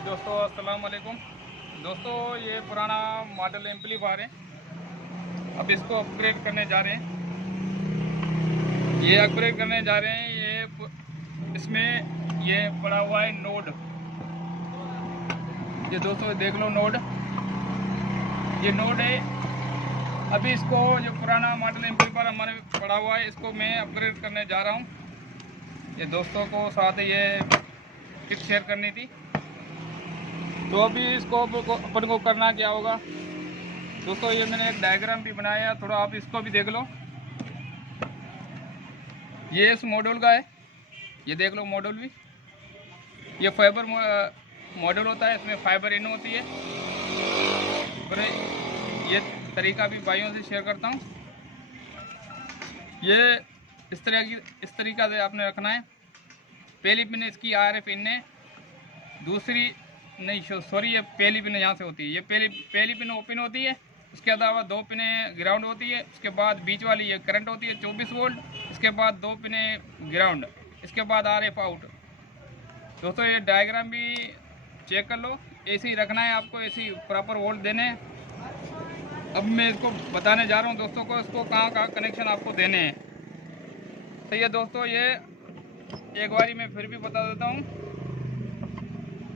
जी दोस्तों, अस्सलाम वालेकुम। दोस्तों, ये पुराना मॉडल एम्पलीफायर है। अब इसको अपग्रेड करने जा रहे हैं। इसमें ये पड़ा हुआ है नोड। ये दोस्तों देख लो, नोड, ये नोड है। अभी इसको जो पुराना मॉडल एम्पलीफायर हमारे पड़ा हुआ है, इसको मैं अपग्रेड करने जा रहा हूँ। ये दोस्तों को साथ ये टिप शेयर करनी थी। तो अभी इसको अपन को करना क्या होगा दोस्तों, ये मैंने एक डायग्राम भी बनाया है, थोड़ा आप इसको भी देख लो। ये इस मॉड्यूल का है, ये देख लो मॉड्यूल भी। ये फाइबर मॉड्यूल होता है, इसमें फाइबर इन होती है। और ये तरीका भी भाइयों से शेयर करता हूँ। ये इस तरीका से आपने रखना है। पहली पिन इसकी RF इन है, दूसरी नहीं, सॉरी, ये पहली पिन यहाँ से होती है। ये पहली पिन ओपन होती है। उसके अलावा 2 पिनें ग्राउंड होती है। उसके बाद बीच वाली ये करंट होती है 24 वोल्ट। इसके बाद 2 पिनें ग्राउंड। इसके बाद RF आउट। दोस्तों, ये डायग्राम भी चेक कर लो। ऐसे ही रखना है आपको, ऐसे ही प्रॉपर वोल्ट देने हैं। अब मैं इसको बताने जा रहा हूँ दोस्तों को, इसको कहाँ कहाँ कनेक्शन आपको देने हैं। सही है दोस्तों, ये एक बारी मैं फिर भी बता देता हूँ।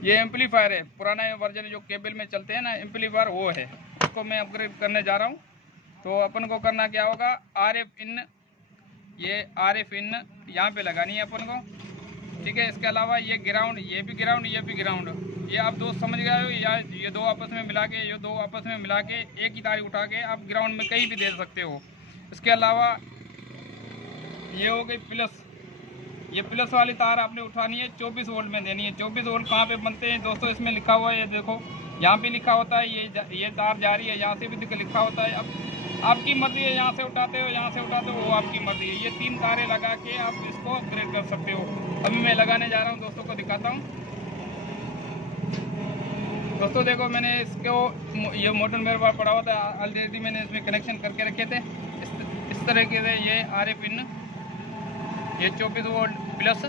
ये एम्पलीफायर है, पुराना वर्जन जो केबल में चलते हैं ना एम्पलीफायर, वो है। इसको मैं अपग्रेड करने जा रहा हूँ। तो अपन को करना क्या होगा, RF इन, ये RF इन यहाँ पे लगानी है अपन को, ठीक है। इसके अलावा ये ग्राउंड, ये भी ग्राउंड, ये भी ग्राउंड। ये आप दोस्त समझ गए हो, या ये दो आपस में मिला के एक ही तार उठा के आप ग्राउंड में कहीं भी दे सकते हो। इसके अलावा ये हो गई प्लस। ये प्लस वाली तार आपने उठानी है, 24 वोल्ट में देनी है। 24 वोल्ट कहाँ पे बनते हैं दोस्तों, इसमें लिखा हुआ है, ये देखो यहाँ पे लिखा होता है। ये तार जा रही है, यहाँ से भी लिखा होता है। अब आपकी मर्जी है, यहाँ से उठाते हो, यहाँ से उठाते हो, वो आपकी मर्जी है। ये 3 तारें लगा के आप इसको अपग्रेड कर सकते हो। अभी मैं लगाने जा रहा हूँ, दोस्तों को दिखाता हूँ। दोस्तों देखो, मैंने इसको, ये मोटर मेरे पास पड़ा हुआ था ऑलरेडी, मैंने इसमें कनेक्शन करके रखे थे इस तरीके से। ये RF इन, ये 24 वोल्ट प्लस,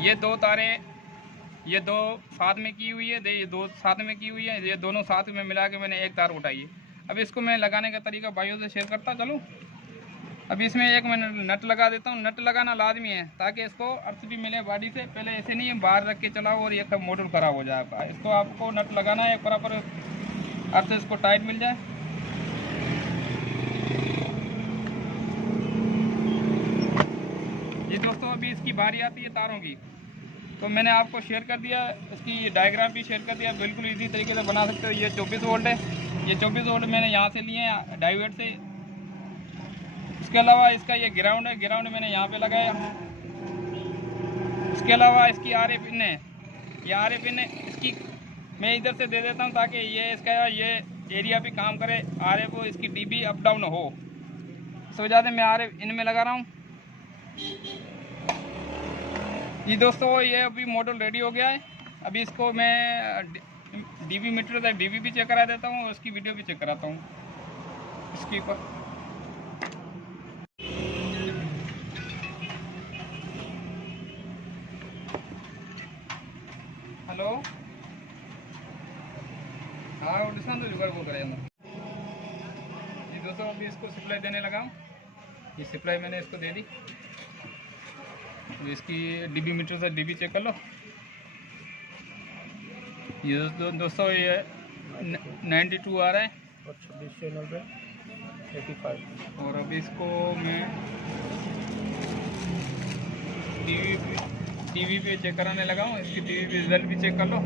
ये 2 तारें, ये 2 साथ में की हुई है, ये 2 साथ में की हुई है। ये दोनों साथ में मिला के मैंने एक तार उठाई है। अब इसको मैं लगाने का तरीका भाइयों से शेयर करता चलूँ। अभी इसमें एक मैं नट लगा देता हूँ। नट लगाना लाजमी है ताकि इसको अर्थ भी मिले बॉडी से। पहले ऐसे नहीं है बाहर रख के चलाओ और ये मॉडल ख़राब हो जाएगा। इसको आपको नट लगाना है, बराबर अर्थ इसको टाइट मिल जाए। ये दोस्तों, अभी इसकी बारी आती है तारों की, तो मैंने आपको शेयर कर दिया, इसकी डायग्राम भी शेयर कर दिया। बिल्कुल इसी तरीके से बना सकते हो। ये 24 वोल्ट है, ये 24 वोल्ट मैंने यहाँ से लिए हैं डाइवर्ट से। इसके अलावा इसका ये ग्राउंड है, ग्राउंड मैंने यहाँ पे लगाया। इसके अलावा इसकी RF इन है, ये RF इन है। इसकी मैं इधर से दे देता हूँ ताकि ये इसका ये एरिया भी काम करे, RF इसकी dB अप डाउन हो। इस वजह से मैं RF इन में लगा रहा हूँ। ये दोस्तों, ये अभी मॉडल रेडी हो गया है। अभी इसको मैं dB मीटर से dB भी चेक करा देता हूँ और उसकी वीडियो भी चेक कराता हूँ इसकी पर। हेलो, हाँ उड़ीसा तो जुगाड़ बोल रहे हैं। ये दोस्तों, अभी इसको सप्लाई देने लगा हूँ। ये सप्लाई मैंने इसको दे दी। इसकी dB मीटर से dB चेक कर लो। ये दोस्तों, ये 92 आ रहा है और 26 चैनल पे 85। और अभी इसको मैं टीवी पे चेक कराने लगा हूँ। इसकी टीवी पे रिजल्ट भी चेक कर लो।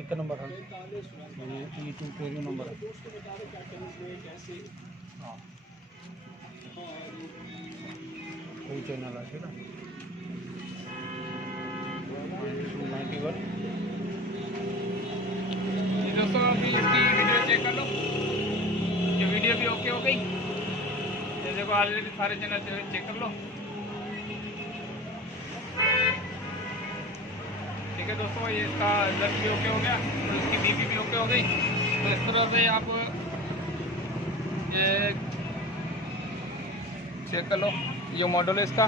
एक नंबर है, ये 2 पेरी नंबर है। हाँ, कोई चैनल है, ठीक है। 91। दोस्तों, अभी इसकी वीडियो चेक कर लो। ये वीडियो भी ओके हो गई। ये देखो, ऑलरेडी सारे चैनल चेक कर लो। ठीक है दोस्तों, ये इसका रिजल्ट भी ओके हो गया और इसकी dB भी ओके हो गई। तो इस तरह से आप ये चेक कर लो, ये मॉडल है इसका,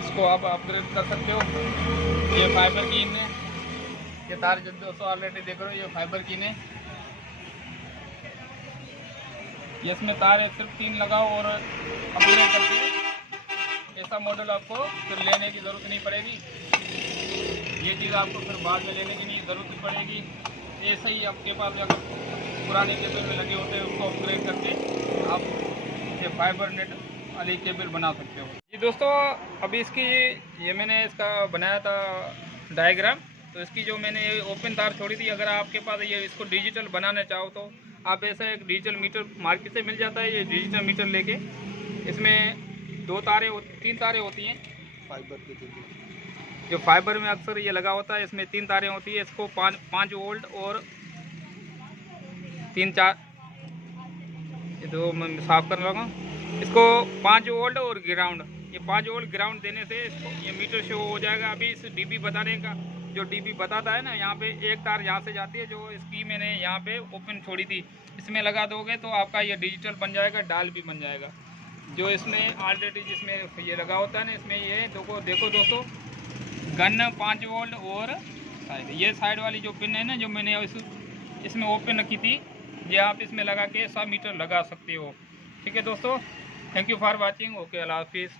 इसको आप अपग्रेड कर सकते हो। ये फाइबर की इन है, ये तार जो दोस्तों ऑलरेडी देख रहे हो, ये फाइबर की है। ये इसमें तार है, सिर्फ 3 लगाओ और अपग्रेड करके ऐसा मॉडल आपको फिर लेने की ज़रूरत नहीं पड़ेगी। ये चीज़ आपको फिर बाद में लेने की नहीं ज़रूरत नहीं पड़ेगी। ऐसे ही आपके पास अगर पुराने केबल में लगे होते हैं उसको अपग्रेड करके आप ये फाइबर नेट वाली केबल बना सकते हो। जी दोस्तों, अभी इसकी ये मैंने इसका बनाया था डायग्राम। तो इसकी जो मैंने ये ओपन तार छोड़ी थी, अगर आपके पास ये इसको डिजिटल बनाना चाहो तो आप ऐसा एक डिजिटल मीटर मार्केट से मिल जाता है। ये डिजिटल मीटर लेके इसमें 3 तारें होती हैं फाइबर की जो फाइबर में अक्सर ये लगा होता है। इसमें 3 तारें होती है। इसको 5 वोल्ट और 3-4 ये तो मैं साफ कर लूँगा। इसको 5 वोल्ट और ग्राउंड, ये 5 वोल्ट ग्राउंड देने से इसको ये मीटर शो हो जाएगा। अभी इस डीबी बताने का जो डीबी बताता है ना, यहाँ पे एक तार यहाँ से जाती है, जो इसकी मैंने यहाँ पे ओपन छोड़ी थी, इसमें लगा दोगे तो आपका ये डिजिटल बन जाएगा, डायल भी बन जाएगा। जो इसमें ऑलरेडी जिसमें ये लगा होता है ना, इसमें ये देखो दोस्तों, गन 5 वोल्ट और साइड, ये साइड वाली जो पिन है ना, जो मैंने इसमें ओपन रखी थी, ये आप इसमें लगा के 100 मीटर लगा सकते हो। ठीक है दोस्तों, thank you for watching. Okay, अल्लाह हाफिज़।